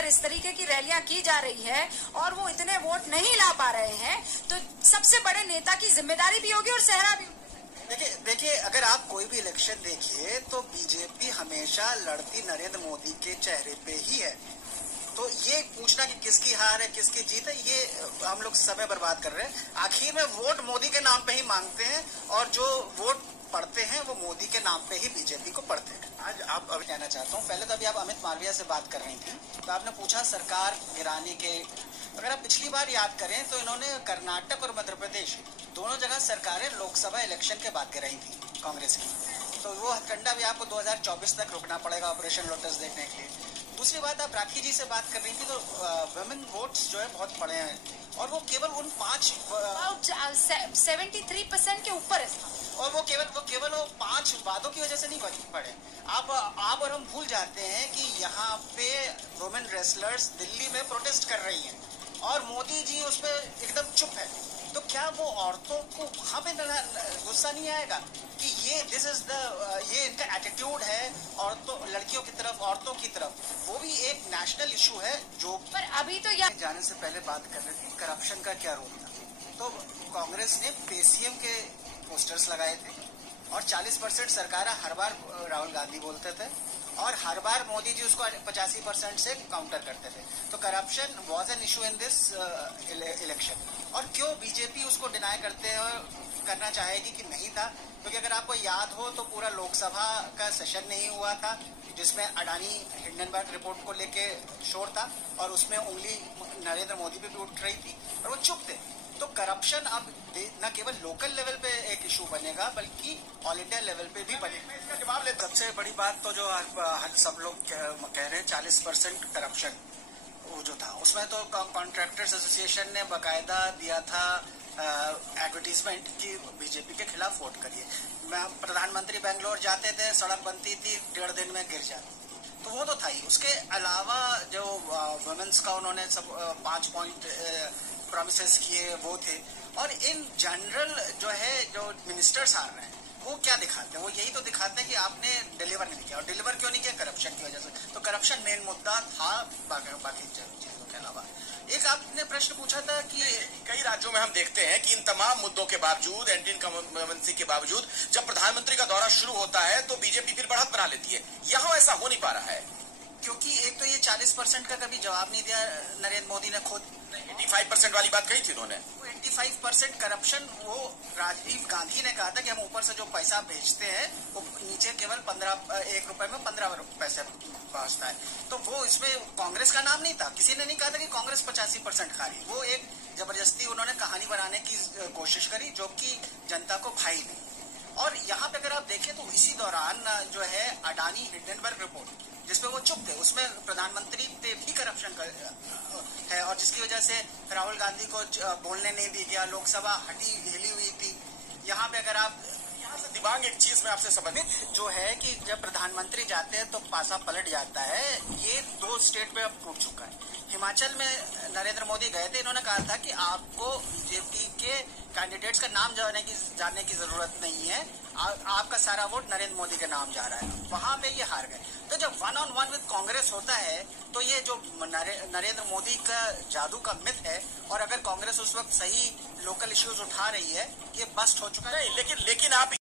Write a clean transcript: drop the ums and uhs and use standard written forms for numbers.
अगर इस तरीके की रैलियां की जा रही है और वो इतने वोट नहीं ला पा रहे हैं तो सबसे बड़े नेता की जिम्मेदारी भी होगी और सेहरा भी। देखिए अगर आप कोई भी इलेक्शन देखिए तो बीजेपी हमेशा लड़ती नरेंद्र मोदी के चेहरे पे ही है। तो ये पूछना कि किसकी हार है किसकी जीत है, ये हम लोग समय बर्बाद कर रहे हैं। आखिर में वोट मोदी के नाम पे ही मांगते हैं और जो वोट पढ़ते हैं वो मोदी के नाम पे ही बीजेपी को पढ़ते हैं। आज आप अभी कहना चाहता हूँ, पहले तो अभी आप अमित मालविया से बात कर रही थी तो आपने पूछा सरकार गिराने के। अगर आप पिछली बार याद करें तो इन्होंने कर्नाटक और मध्य प्रदेश दोनों जगह सरकारें लोकसभा इलेक्शन के बाद गिराई थी कांग्रेस की। तो वो हथकंडा भी आपको 2024 तक रुकना पड़ेगा ऑपरेशन लोटस देखने के लिए। दूसरी बात, आप राखी जी से बात कर रही थी तो वुमेन वोट्स जो है बहुत बड़े हैं और वो केवल उन 73% के ऊपर है और वो केवल 5 वादों की वजह से नहीं पड़े। आप और हम भूल जाते हैं कि यहाँ पे वुमेन रेसलर्स दिल्ली में प्रोटेस्ट कर रही हैं और मोदी जी उस पर एकदम चुप है। तो क्या वो औरतों को वहां पे गुस्सा नहीं आएगा कि ये इनका एटीट्यूड है औरतों लड़कियों की तरफ औरतों की तरफ। वो भी एक नेशनल इशू है जो पर अभी तो जाने से पहले बात कर रहे थे करप्शन का क्या रोल था। तो कांग्रेस ने पेसीएम के पोस्टर्स लगाए थे और 40% सरकार हर बार राहुल गांधी बोलते थे और हर बार मोदी जी उसको 85% से काउंटर करते थे। तो corruption was an issue in this election. और क्यों बीजेपी उसको डिनाई करना चाहेगी कि नहीं था, क्योंकि अगर आपको याद हो तो पूरा लोकसभा का सेशन नहीं हुआ था जिसमें अडानी हिंडनबर्ग रिपोर्ट को लेके शोर था और उसमें उंगली नरेंद्र मोदी पे भी उठ रही थी और वो चुप थे। तो करप्शन अब न केवल लोकल लेवल पे एक इशू बनेगा बल्कि ऑल इंडिया लेवल पे भी बनेगा। इसका जवाब ले सबसे बड़ी बात तो जो सब लोग कह रहे हैं 40% करप्शन वो जो था उसमें तो कॉन्ट्रैक्टर्स एसोसिएशन ने बाकायदा दिया था एडवर्टीजमेंट कि बीजेपी के खिलाफ वोट करिए। प्रधानमंत्री बेंगलोर जाते थे, सड़क बनती थी, 1.5 दिन में गिर जाती, तो वो तो था ही। उसके अलावा जो वुमेन्स का उन्होंने सब 5 पॉइंट प्रॉमिसेस किए वो थे। और इन जनरल जो मिनिस्टर्स आ रहे हैं वो क्या दिखाते हैं, वो यही तो दिखाते हैं कि आपने डिलीवर नहीं किया। और डिलीवर क्यों नहीं किया? करप्शन की वजह से। तो करप्शन मेन मुद्दा था बाकी चीजों के अलावा। एक आपने प्रश्न पूछा था कि कई राज्यों में हम देखते हैं कि इन तमाम मुद्दों के बावजूद, एंटी इनकम्बेंसी के बावजूद जब प्रधानमंत्री का दौरा शुरू होता है तो बीजेपी फिर बढ़त बना लेती है। यहाँ ऐसा हो नहीं पा रहा है क्योंकि एक तो ये 40% का कभी जवाब नहीं दिया नरेंद्र मोदी ने खुद। 85% वाली बात कही थी उन्होंने। 85% करप्शन वो राजीव गांधी ने कहा था कि हम ऊपर से जो पैसा भेजते हैं वो नीचे केवल 1 रुपए में 15 पैसे पहुंचता है। तो वो इसमें कांग्रेस का नाम नहीं था। किसी ने नहीं कहा था कि कांग्रेस 85% खा रही। वो एक जबरदस्ती उन्होंने कहानी बनाने की कोशिश करी जो कि जनता को भाई नहीं। और यहाँ पे अगर आप देखें तो इसी दौरान जो है अडानी हिंडनबर्ग रिपोर्ट जिसपे वो चुप थे उसमें प्रधानमंत्री पे भी करप्शन है और जिसकी वजह से राहुल गांधी को बोलने नहीं दिया गया, लोकसभा हिली हुई थी। यहाँ पे अगर आप दिमाग एक चीज में आपसे संबंधित जो है कि जब प्रधानमंत्री जाते हैं तो पासा पलट जाता है। ये 2 स्टेट में अब टूट चुका है। हिमाचल में नरेंद्र मोदी गए थे, इन्होंने कहा था कि आपको बीजेपी के कैंडिडेट्स का नाम जानने की जरूरत नहीं है, आपका सारा वोट नरेंद्र मोदी के नाम जा रहा है। वहां पे ये हार गए। तो जब 1-on-1 विद कांग्रेस होता है तो ये जो नरेंद्र मोदी का जादू का मिथ है और अगर कांग्रेस उस वक्त सही लोकल इश्यूज उठा रही है ये बस्ट हो चुका है। नहीं, लेकिन आप